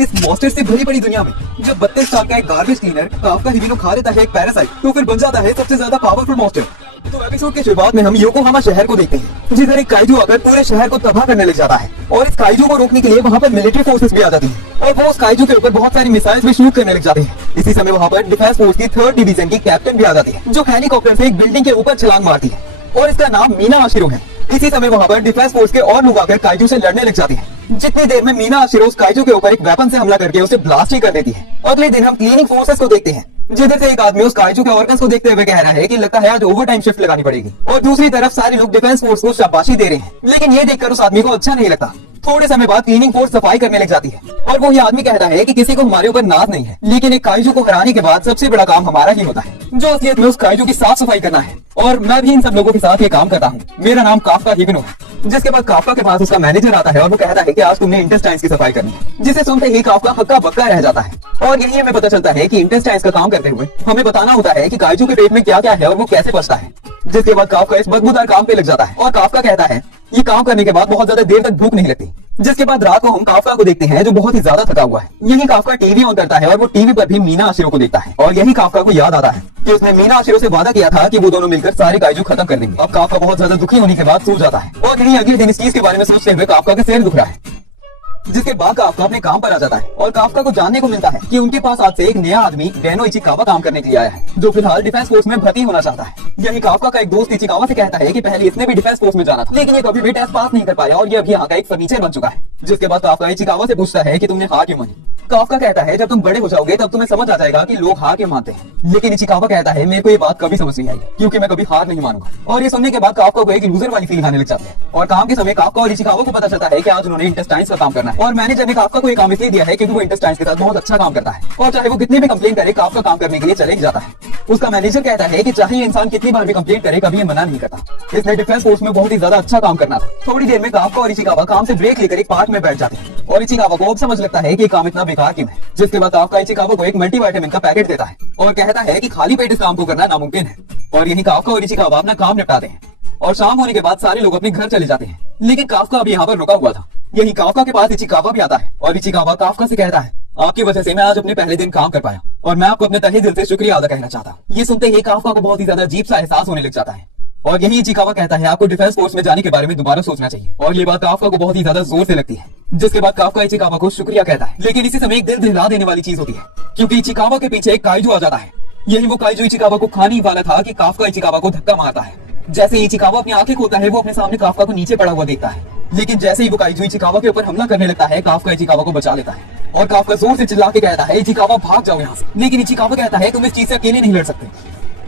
इस मॉन्स्टर से भरी पड़ी दुनिया में जब 32 साल का एक गार्बेज क्लीनर काफका हिबिनो खा लेता है एक पैरासाइट, तो फिर बन जाता है सबसे ज्यादा पावरफुल मॉन्स्टर। तो एपिसोड की शुरुआत में हम योकोहामा शहर को देखते हैं, जिधर एक काइजू आकर पूरे शहर को तबाह करने लग जाता है। और इस काइजू को रोकने के लिए वहाँ पर मिलिट्री फोर्सेस भी आ जाती हैं और वो उस काइजू के ऊपर बहुत सारी मिसाइल्स भी शूट करने लग जाते हैं। इसी समय वहाँ पर डिफेंस फोर्स की 3rd डिवीजन की कैप्टन भी आ जाती है, जो हेलीकॉप्टर से एक बिल्डिंग के ऊपर छलांग मारती है और इसका नाम मीना आशिरो है। इसी समय वहाँ पर डिफेंस फोर्स के और लोग आकर काइजू से लड़ने लग जाते हैं। जितनी देर में मीना आशिरो उस काइजू के ऊपर एक वेपन से हमला करके उसे ब्लास्ट ही कर देती है। अगले दिन हम क्लीनिंग फोर्सेस को देखते हैं, जिधर से एक आदमी उस काइजू के ऑर्गन्स को देखते हुए कह रहा है कि लगता है आज ओवर टाइम शिफ्ट लगानी पड़ेगी। और दूसरी तरफ सारे लोग डिफेंस फोर्स को शाबाशी दे रहे हैं, लेकिन ये देखकर उस आदमी को अच्छा नहीं लगता। थोड़े समय बाद क्लीनिंग फोर्स सफाई करने लग जाती है और वो ये आदमी कहता है कि किसी को हमारे ऊपर नाज नहीं है, लेकिन एक काइजू को हराने के बाद सबसे बड़ा काम हमारा ही होता है, जो असलियत में उस काइजू की साफ सफाई करना है। और मैं भी इन सब लोगों के साथ ये काम करता हूँ। मेरा नाम काफका हिबिनो है। जिसके बाद काफका के पास उसका मैनेजर आता है और वो कहता है कि आज तुमने इंटेस्टाइन्स की सफाई करनी है, जिसे सुनते ही काफका हक्का बक्का रह जाता है। और यही हमें पता चलता है कि इंटेस्टाइन्स का काम करते हुए हमें बताना होता है कि काइजू के पेट में क्या क्या है और वो कैसे पचता है। जिसके बाद काफका इस बदबूदार काम पे लग जाता है और काफका कहता है ये काम करने के बाद बहुत ज्यादा देर तक भूख नहीं लगती। जिसके बाद रात को हम काफका को देखते हैं जो बहुत ही ज्यादा थका हुआ है। यही काफका टीवी ऑन करता है और वो टीवी पर भी मीना आशिरो को देखता है और यही काफका को याद आता है कि उसने मीना आशिरो से वादा किया था कि वो दोनों मिलकर सारे काइजू खत्म कर देंगे। अब काफका बहुत ज्यादा दुखी होने के बाद सो जाता है और यही अगले दिन इस चीज के बारे में सोचते हुए काफका का सिर दुख रहा है। जिसके बाद काफका अपने काम पर आ जाता है और काफका को जानने को मिलता है कि उनके पास आज से एक नया आदमी डेनो इचिकावा काम करने के लिए आया है, जो फिलहाल डिफेंस फोर्स में भर्ती होना चाहता है। यही काफका का एक दोस्त इचिकावा से कहता है कि पहले इसने भी डिफेंस फोर्स में जाना था, लेकिन ये कभी भी टेस्ट पास नहीं कर पाया और ये अभी यहाँ का एक फर्नीचर बन चुका है। जिसके बाद काफका इचिकावा से पूछता है कि तुमने हार क्यों मानी। काफका कहता है जब तुम बड़े हो जाओगे तब तुम्हें समझ आ जाएगा कि लोग हार क्यों मानते हैं। लेकिन इचिकावा कहता है मेरे को ये बात कभी समझ नहीं आई, क्योंकि मैं कभी हार नहीं मानूंगा। और ये सुनने के बाद काफका को एक लूजर वाली फीलिंग आने लग जाती है। और काम के समय काफका और इचिकावा को पता चलता है कि आज उन्होंने इंटेस्टाइन्स का काम करना है और मैनेजर ने काफका को ये काम इसलिए दिया है क्योंकि वो इंटेस्टाइन्स के साथ बहुत अच्छा काम करता है और चाहे वो कितने भी कंप्लेन करे काफका काम करने के लिए चले जाता है। उसका मैनेजर कहता है कि चाहे इंसान कितनी बार भी कंप्लेन करे कभी ये मना नहीं करता। इसने डिफेंस फोर्स में बहुत ही ज्यादा अच्छा काम करना था। थोड़ी देर में काफका और इचिकावा काम से ब्रेक लेकर एक पार्क में बैठ जाते हैं और इचिकावा को अब समझ लगता है कि काम इतना बेकार क्यों है। जिसके बाद काफका इचिकावा को एक मल्टीविटामिन का पैकेट देता है और कहता है कि खाली पेट इस काम को करना नामुमकिन है। और यही काफका और इचिकावा अपना काम निपटाते हैं और शाम होने के बाद सारे लोग अपने घर चले जाते हैं। लेकिन काफका अभी यहाँ पर रुका हुआ था। यही काफका के पास इचिकावा भी आता है और इचिकावा काफका से कहता है आपकी वजह से मैं आज अपने पहले दिन काम कर पाया और मैं आपको अपने तहे दिल से शुक्रिया अदा कहना चाहता हूँ। ये सुनते ही काफका को बहुत ही ज्यादा अजीब सा एहसास होने लग जाता है और यही इचिकावा कहता है आपको डिफेंस फोर्स में जाने के बारे में दोबारा सोचना चाहिए। और ये बात काफका को बहुत ही ज्यादा जोर से लगती है। जिसके बाद काफका इचिकावा को शुक्रिया कहता है, लेकिन इसी समय एक दिल दहला देने वाली चीज होती है, क्योंकि इचिकावा के पीछे एक काइजू आ जाता है। यही वो काइजू इचिकावा को खाने ही वाला था कि काफका इचिकावा को धक्का मारता है। जैसे ही इचिकावा अपनी आंखें खोलता है वो अपने सामने काफका को नीचे पड़ा हुआ देखता है, लेकिन जैसे ही वो काइजू इचिकावा के ऊपर हमला करने लगता है काफका इचिकावा को बचा लेता है और काफका जोर से चिल्ला के कहता है इचिकावा भाग जाओ यहाँ से। लेकिन इचिकावा कहता है तुम इस चीज से अकेले नहीं लड़ सकते,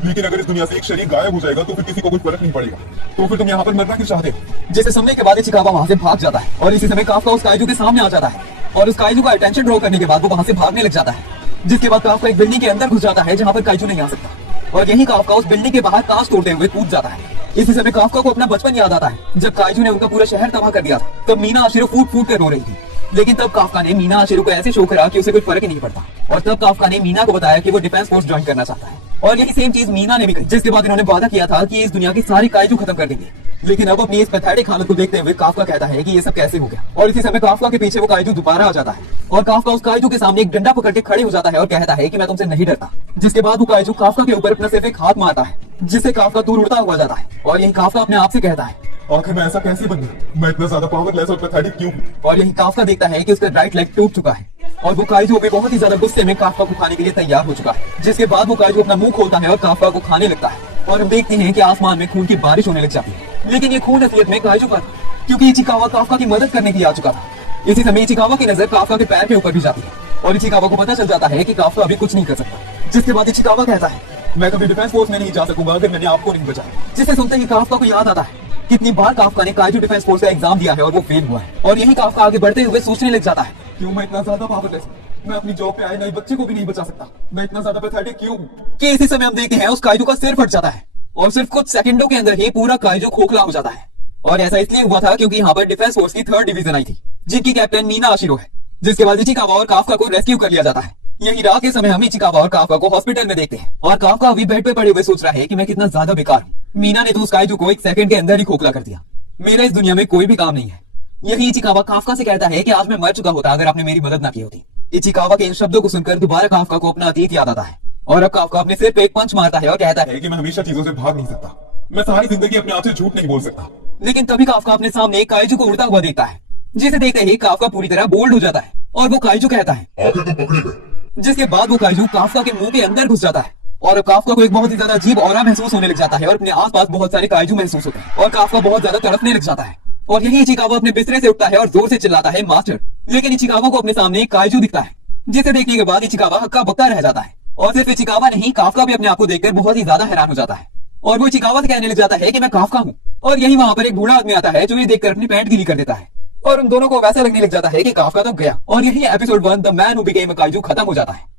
लेकिन अगर इस दुनिया से एक शरीर गायब हो जाएगा तो फिर किसी को कुछ फर्क नहीं पड़ेगा, तो फिर तुम यहाँ पर मरना क्यों चाहते हो। जिसे सुनने के बाद इचिकावा वहाँ से भाग जाता है और इसी समय काफका उस काइजू के सामने आ जाता है और उस काइजू का अटेंशन ड्रॉ करने के बाद वो वहाँ से भागने लग जाता है। जिसके बाद काफका एक बिल्डिंग के अंदर घुस जाता है जहाँ पर काइजू नहीं आ सकता और यही काफका उस बिल्डिंग के बाहर कांच तोड़ते हुए कूद जाता है। इसी समय काफका को अपना बचपन याद आता है जब काइजू ने उनका पूरा शहर तबाह कर दिया था। तब मीना आशिरो फूट फूट कर रो रही थी, लेकिन तब काफका ने मीना आशिरो को ऐसे शो करा कि उसे कोई फर्क ही नहीं पड़ता। और तब काफका ने मीना को बताया कि वो डिफेंस फोर्स ज्वाइन करना चाहता है और यही सेम चीज मीना ने भी कही। जिसके बाद इन्होंने वादा किया था कि इस दुनिया की सारी काइजू खत्म कर देंगे। लेकिन अब अपनी इस पैथेटिक हालत को देखते हुए काफका कहता है कि ये सब कैसे हो गया। और इसी समय काफका के पीछे वो काइजू दोबारा आ जाता है और काफका उस काइजू के सामने एक डंडा पकड़ के खड़े हो जाता है और कहता है कि मैं तुमसे नहीं डरता। जिसके बाद वो काइजू काफका के ऊपर अपना सिर्फ एक हाथ मारता है, जिससे काफका दूर उड़ता हुआ जाता है। और यही काफका अपने आप से कहता है आखिर मैं ऐसा कैसे बन गया, मैं इतना ज्यादा पावरलेस और पैथेटिक क्यों। और यही काफका देखता है कि उसका राइट लेग टूट चुका है और वो काइजू भी बहुत ही ज्यादा गुस्से में काफका को खाने के लिए तैयार हो चुका है। जिसके बाद वो काइजू अपना मुंह खोलता है और काफका को खाने लगता है और हम देखते हैं कि आसमान में खून की बारिश होने लग जाती है। लेकिन ये खून असलियत में काइजू का था, क्योंकि इचिकावा काफका की मदद करने के लिए आ चुका था। इसी समय इचिकावा की नजर काफका के पैर के ऊपर भी जाती है और इचिकावा को पता चल जाता है कि काफका अभी कुछ नहीं कर सकता। जिसके बाद इचिकावा कहता है मैं कभी डिफेंस फोर्स में नहीं जा सकूंगा अगर मैंने आपको नहीं बचाया। जिसे सुनते ही काफका को याद आता है कितनी बार काफका ने काइजू डिफेंस फोर्स का एग्जाम दिया है और वो फेल हुआ है। और यही काफका आगे बढ़ते हुए सोचने लग जाता है क्यों मैं इतना ज्यादा पावरलेस, मैं अपनी जॉब पे आए नए बच्चे को भी नहीं बचा सकता, मैं इतना ज्यादा पैथेटिक क्यों। कि इसी समय हम देखते हैं उस काइजू का सिर फट जाता है और सिर्फ कुछ सेकंडों के अंदर ही पूरा काइजू खोखला हो जाता है। और ऐसा इसलिए हुआ था क्योंकि यहाँ पर डिफेंस फोर्स की 3rd डिवीजन आई थी, जिनकी कैप्टन मीना आशिरो है। जिसके बाद इचिकावा और काफका को रेस्क्यू कर लिया जाता है। यही रात के समय हम इचिकावा और काफका को हॉस्पिटल में देखते हैं और काफका अभी बेड पे पड़े हुए सोच रहा है कि मैं कितना ज्यादा बेकार हूँ। मीना ने तो उस काइजू को 1 सेकंड के अंदर ही खोखला कर दिया। मेरा इस दुनिया में कोई भी काम नहीं है। यही इचिकावा काफका से कहता है कि आज मैं मर चुका होता अगर आपने मेरी मदद ना की होती। इचिकावा के इन शब्दों को सुनकर दोबारा काफका को अपना अतीत याद आता है और अब काफका अपने सिर पे एक पंच मारता है और कहता है है कि मैं हमेशा चीजों से भाग नहीं सकता, मैं सारी जिंदगी अपने आप से झूठ नहीं बोल सकता। लेकिन तभी काफका अपने सामने एक काइजू को उड़ता हुआ देखता है, जिसे देखते ही काफका पूरी तरह बोल्ड हो जाता है और वो काइजू कहता है आखिर तुम पकड़े गए। जिसके बाद वो काइजू काफका के मुंह के अंदर घुस जाता है और अब काफका को एक बहुत ही ज्यादा अजीब ऑरा महसूस होने लग जाता है और अपने आसपास बहुत सारे काइजू महसूस होते हैं और काफका बहुत ज्यादा तड़पने लग जाता है और यही इचिकावा अपने बिस्तरे से उठता है और जोर से चिल्लाता है मास्टर। लेकिन इचिकावा को अपने सामने एक काइजू दिखता है, जिसे देखने के बाद इचिकावा हक्का बक्का रह जाता है और सिर्फ इचिकावा नहीं, काफका भी अपने आप को देखकर बहुत ही ज्यादा हैरान हो जाता है और वो इचिकावा से कहने लग जाता है कि मैं काफका हूँ। और यही वहां पर एक बूढ़ा आदमी आता है जो ये देखकर अपनी पैंट गीली कर देता है और उन दोनों को वैसा लगने लग जाता है कि काफका तो गया और यही episode 1 the man who became a kaiju खत्म हो जाता है।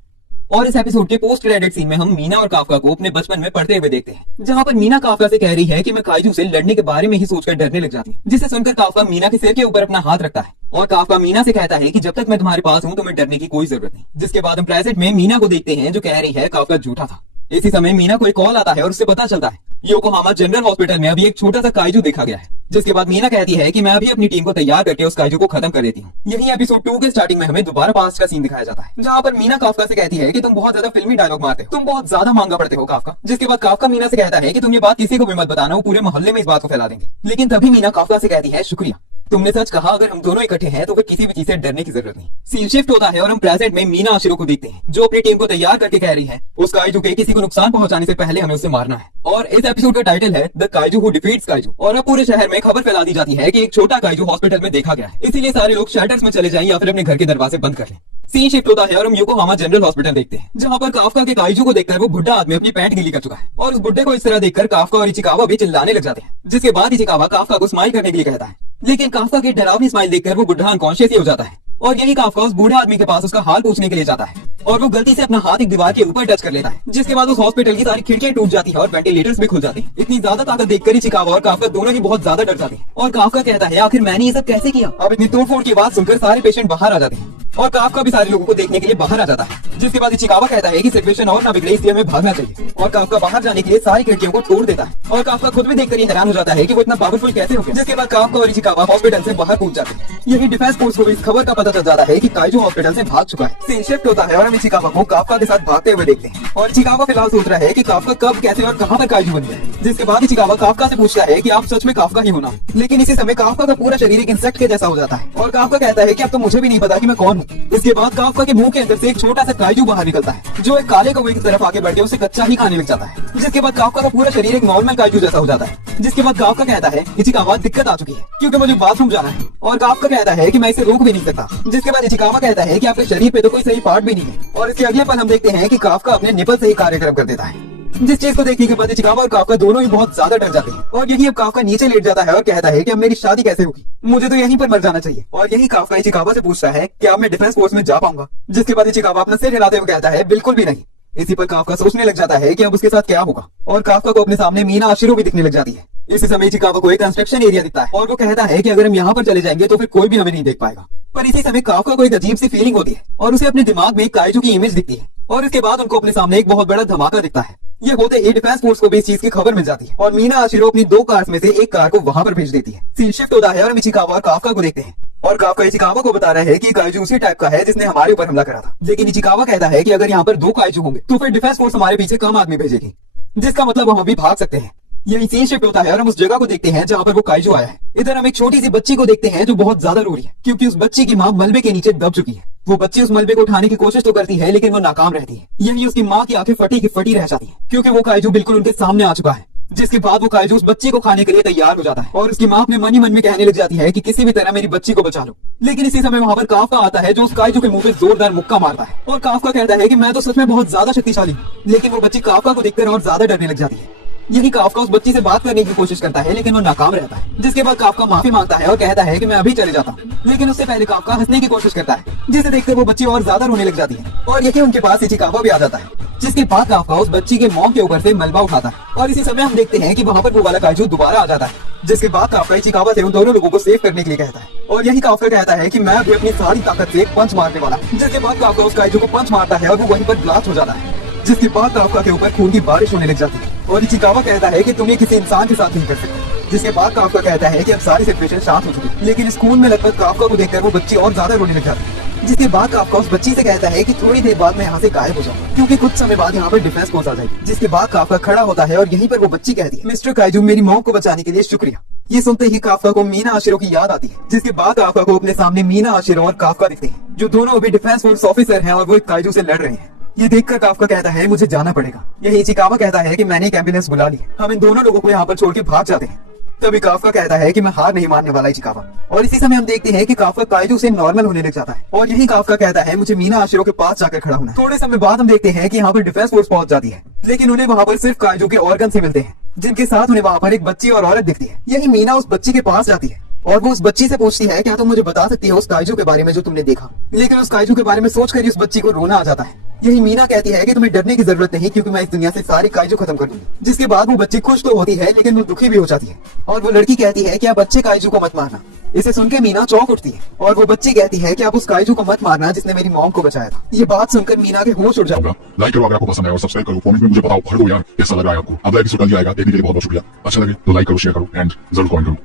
और इस एपिसोड के पोस्ट क्रेडिट सीन में हम मीना और काफका को अपने बचपन में पढ़ते हुए देखते हैं, जहां पर मीना काफका से कह रही है कि मैं काइजू से लड़ने के बारे में ही सोचकर डरने लग जाती हूँ, जिसे सुनकर काफका मीना के सिर के ऊपर अपना हाथ रखता है और काफका मीना से कहता है कि जब तक मैं तुम्हारे पास हूँ तुम्हें डरने की कोई जरूरत नहीं। जिसके बाद हम प्रेजेंट में मीना को देखते हैं जो कह रही है काफका झूठा था। इसी समय मीना को एक कॉल आता है और उससे पता चलता है योकोहामा जनरल हॉस्पिटल में अभी एक छोटा सा काइजू देखा गया है। जिसके बाद मीना कहती है कि मैं अभी अपनी टीम को तैयार करके उस काइजू को खत्म कर देती हूँ। यही एपिसोड 2 के स्टार्टिंग में हमें दोबारा पास्ट का सीन दिखाया जाता है, जहाँ पर मीना काफका से कहती है कि तुम बहुत ज्यादा फिल्मी डायलॉग मारते हो, तुम बहुत ज्यादा मांगा पड़ते हो काफका। जिसके बाद काफका मीना से कहता है कि तुम ये बात किसी को भी मत बताना, वो पूरे मोहल्ले में इस बात को फैला देंगे। लेकिन तभी मीना काफका से कहती है शुक्रिया, तुमने सच कहा, अगर हम दोनों इकट्ठे हैं तो फिर किसी भी चीज से डरने की जरूरत नहीं। सीन शिफ्ट होता है और हम प्रेजेंट में मीना आशिरो को देखते हैं जो अपनी टीम को तैयार करके कह रही है उस काइजू के किसी को नुकसान पहुंचाने से पहले हमें उसे मारना है। और इस एपिसोड का टाइटल है the kaiju who defeats kaiju. और अब पूरे शहर में खबर फैला दी जाती है कि एक छोटा काइजू हॉस्पिटल में देखा गया है, इसीलिए सारे लोग शेल्टर्स में चले जाएं या फिर अपने घर के दरवाजे बंद कर लें। सीन शिफ्ट होता है और हम योकोहामा जनरल हॉस्पिटल देखते हैं, जहाँ पर काफका के काइजू को देखकर वो बुढ़ा आदमी अपनी पैंट गीली कर चुका है और उस बुढ़े को इस तरह देखकर काफका और इचिकावा भी चिल्लाने लग जाते हैं। जिसके बाद इचिकावा काफका को स्माइल करने के लिए कहता है, लेकिन काफका की डरावनी स्माइल देखकर वो बुढ़ा अनकॉन्शियस ही हो जाता है और यही काफका उस बूढ़े आदमी के पास उसका हाल पूछने के लिए जाता है और वो गलती से अपना हाथ एक दीवार के ऊपर टच कर लेता है। जिसके बाद उस हॉस्पिटल की सारी खिड़कियां टूट जाती है और वेंटिलेटर्स भी खुल जाते हैं। इतनी ज्यादा ताकत देखकर इचिकावा और काफका दोनों ही बहुत ज्यादा डर जाते हैं और काफका कहता है आखिर मैंने ये सब कैसे किया। अब इतनी तोड़फोड़ की आवाज सुनकर सारे पेशेंट बाहर आ जाते हैं और काफका भी सारे लोगों को देखने के लिए बाहर आ जाता है। जिसके बाद इचिकावा कहता है कि सिचुएशन और ना बिगड़े इसलिए हमें भागना चाहिए और काफका बाहर जाने के लिए सारी खिड़कियों को तोड़ देता है और काफका खुद भी देखकर हैरान हो जाता है कि वो इतना पावरफुल कैसे हो गया। जिसके बाद काफका और इचिकावा हॉस्पिटल से बाहर कूद जाते हैं। यही डिफेंस फोर्स को भी इस खबर का पता चल जाता है कि काइजू हॉस्पिटल से भाग चुका है। सीन शिफ्ट होता है और हम इचिकावा को काफका के साथ भागते हुए देखते हैं और इचिकावा फिलहाल सोच रहा है कि काफका कब कैसे और कहां पर काइजू बन गया। जिसके बाद इचिकावा काफका से पूछता है कि आप सच में काफका ही होना। लेकिन इसी समय काफका का पूरा शरीर एक इंसेक्ट के जैसा हो जाता है और काफका कहता है कि अब तो मुझे भी नहीं पता कि मैं कौन हूँ। इसके बाद काफका के मुंह के अंदर से एक छोटा सा काइजू बाहर निकलता है जो एक काले कौवे की तरफ आगे बढ़ के उसे कच्चा ही खाने लग जाता है। जिसके बाद काफका का पूरा शरीर एक नॉर्मल काइजू जैसा हो जाता है। जिसके बाद काफका कहता है इचिकावा दिक्कत आ चुकी है क्योंकि मुझे बाथरूम जाना है और काफका कहता है कि मैं इसे रोक भी नहीं सकता। जिसके बाद इचिकावा कहता है कि आपके शरीर पे तो कोई सही पार्ट भी नहीं है और इसके अगले पल हम देखते हैं कि काफका अपने निपल से ही कार्यक्रम कर देता है। जिस चीज को देखने के बाद इचिकावा और काफका दोनों ही बहुत ज्यादा डर जाते हैं और यही अब काफका नीचे लेट जाता है और कहता है कि अब मेरी शादी कैसे होगी, मुझे तो यहीं पर मर जाना चाहिए। और यही काफका इचिकावा से पूछता है कि अब मैं डिफेंस फोर्स में जा पाऊंगा। जिसके बाद इचिकावा अपना सिर हिलाते हुए कहता है बिल्कुल भी नहीं। इसी पर काफका सोचने लग जाता है कि अब उसके साथ क्या होगा और काफका को अपने सामने मीना आशिरो भी दिखने लग जाती है। इसी समय इचिकावा को एक कंस्ट्रक्शन एरिया दिखता है और वो कहता है कि अगर हम यहाँ पर चले जाएंगे तो फिर कोई भी हमें नहीं देख पाएगा। पर इसी समय काफका को एक अजीब सी फीलिंग होती है और उसे अपने दिमाग में एक काइजू की इमेज दिखती है और इसके बाद उनको अपने सामने एक बहुत बड़ा धमाका दिखता है। ये होते ही डिफेंस फोर्स को भी इस चीज की खबर मिल जाती है और मीना आशिरो अपनी 2 कार्स में से एक कार को वहां पर भेज देती है। सीन शिफ्ट होता है और इचिकावा और काफका को देखते हैं और काफका इचिकावा को बता रहा है कि काइजू उसी टाइप का है जिसने हमारे ऊपर हमला करा था। लेकिन इचिकावा कहता है कि अगर यहाँ पर 2 काइजू होंगे तो फिर डिफेंस फोर्स हमारे पीछे कम आदमी भेजेगी, जिसका मतलब हम अभी भाग सकते हैं। यही सीन शिफ्ट होता है और हम उस जगह को देखते हैं जहाँ पर वो काइजू आया है। इधर हम एक छोटी सी बच्ची को देखते हैं जो बहुत ज्यादा रो रही है क्योंकि उस बच्ची की माँ मलबे के नीचे दब चुकी है। वो बच्ची उस मलबे को उठाने की कोशिश तो करती है लेकिन वो नाकाम रहती है। यही उसकी माँ की आंखें फटी की फटी रह जाती है क्योंकि वो काइजू बिल्कुल उनके सामने आ चुका है। जिसके बाद वो काइजू उस बच्ची को खाने के लिए तैयार हो जाता है और उसकी माँ अपने मन ही मन में कहने लग जाती है कि किसी भी तरह मेरी बच्ची को बचा लो। लेकिन इसी समय वहाँ पर काफका आता है जो उस काइजू के मुंह पे जोरदार मुक्का मारता है और काफका कहता है कि मैं तो सच में बहुत ज्यादा शक्तिशाली हूँ। लेकिन वो बच्ची काफका को देखकर और ज्यादा डरने लग जाती है। यही काफका उस बच्ची से बात करने की कोशिश करता है लेकिन वो नाकाम रहता है। जिसके बाद काफका माफी मांगता है और कहता है कि मैं अभी चले जाता हूँ। लेकिन उससे पहले काफका हंसने की कोशिश करता है जिसे देखकर वो बच्ची और ज्यादा रोने लग जाती है और यही उनके पास इचिकावा भी आ जाता है। जिसके बाद काफका उस बच्ची के मॉम के ऊपर से मलबा उठाता है और इसी समय हम देखते हैं कि वहाँ पर वो वाला काइजू दोबारा आ जाता है। जिसके बाद काफका इचिकावा से उन दोनों लोगों को सेव करने के लिए कहता है और यही काफका कहता है कि मैं अभी अपनी सारी ताकत से एक पंच मारने वाला। जिसके बाद काफका उस काइजू को पंच मारता है और वो वहीं पर ब्लास्ट हो जाता है। जिसके बाद काफका के ऊपर खून की बारिश होने लग जाती है और इचिकावा कहता है कि तुम ये किसी इंसान के साथ नहीं कर सकते। जिसके बाद काफका कहता है कि अब सारी सिचुएशन शांत हो चुकी है। लेकिन इस खून में लगभग काफका को देखकर वो बच्ची और ज्यादा रोने लग जाती है। जिसके बाद काफका उस बच्ची से कहता है कि थोड़ी देर बाद मैं यहाँ से गायब हो जाऊंगा क्योंकि कुछ समय बाद यहाँ पर डिफेंस फोर्स आ जाएगी। जिसके बाद काफका खड़ा होता है और यहीं पर वो बच्ची कहती है, मिस्टर काइजू मेरी मॉम को बचाने के लिए शुक्रिया। ये सुनते ही काफका को मीना आशिरो की याद आती है। जिसके बाद काफका को अपने सामने मीना आशिरो और काफका दिखते हैं जो दोनों अभी डिफेंस फोर्स ऑफिसर हैं और वो एक काइजू से लड़ रहे हैं। ये देखकर काफका कहता है मुझे जाना पड़ेगा। यही इचिकावा कहता है कि मैंने एक एम्बुलेंस बुला ली है, हम इन दोनों लोगों को यहाँ पर छोड़ के भाग जाते हैं। तभी काफका कहता है कि मैं हार नहीं मानने वाला इचिकावा। और इसी समय हम देखते हैं कि काफका काइजू से नॉर्मल होने लग जाता है और यही काफका कहता है मुझे मीना आशिरो के पास जाकर खड़ा होना है। थोड़े समय बाद हम देखते हैं कि यहाँ पर डिफेंस फोर्स पहुंच जाती है लेकिन उन्हें वहाँ पर सिर्फ काइजू के ऑर्गन से मिलते हैं जिनके साथ उन्हें वहाँ पर एक बच्ची और औरत दिखती है। यही मीना उस बच्ची के पास जाती है और वो उस बच्ची से पूछती है क्या तुम मुझे बता सकती हो उस काइजू के बारे में जो तुमने देखा। लेकिन उस काइजू के बारे में सोचकर ही उस बच्ची को रोना आ जाता है। यही मीना कहती है कि तुम्हें डरने की जरूरत नहीं क्योंकि मैं इस दुनिया से सारे काइजू खत्म कर दूंगी। जिसके बाद वो बच्ची खुश तो होती है लेकिन वो दुखी भी हो जाती है और वो लड़की कहती है कि आप अच्छे काइजू को मत मारना। इसे सुनकर मीना चौंक उठती है और वो बच्ची कहती है कि आप उस काइजू को मत मारना जिसने मेरी मॉम को बचाया था। ये बात सुनकर मीना के होश उड़ जाते हैं। लाइक करो अगर आपको पसंद है और सब्सक्राइब करो, कमेंट में मुझे बताओ भर दो यार कैसा लगा है आपको। अगला एपिसोड कल आएगा, देखने के लिए बहुत बहुत शुक्रिया। अच्छा लगे तो लाइक करो, शेयर करो एंड जरूर कमेंट करो।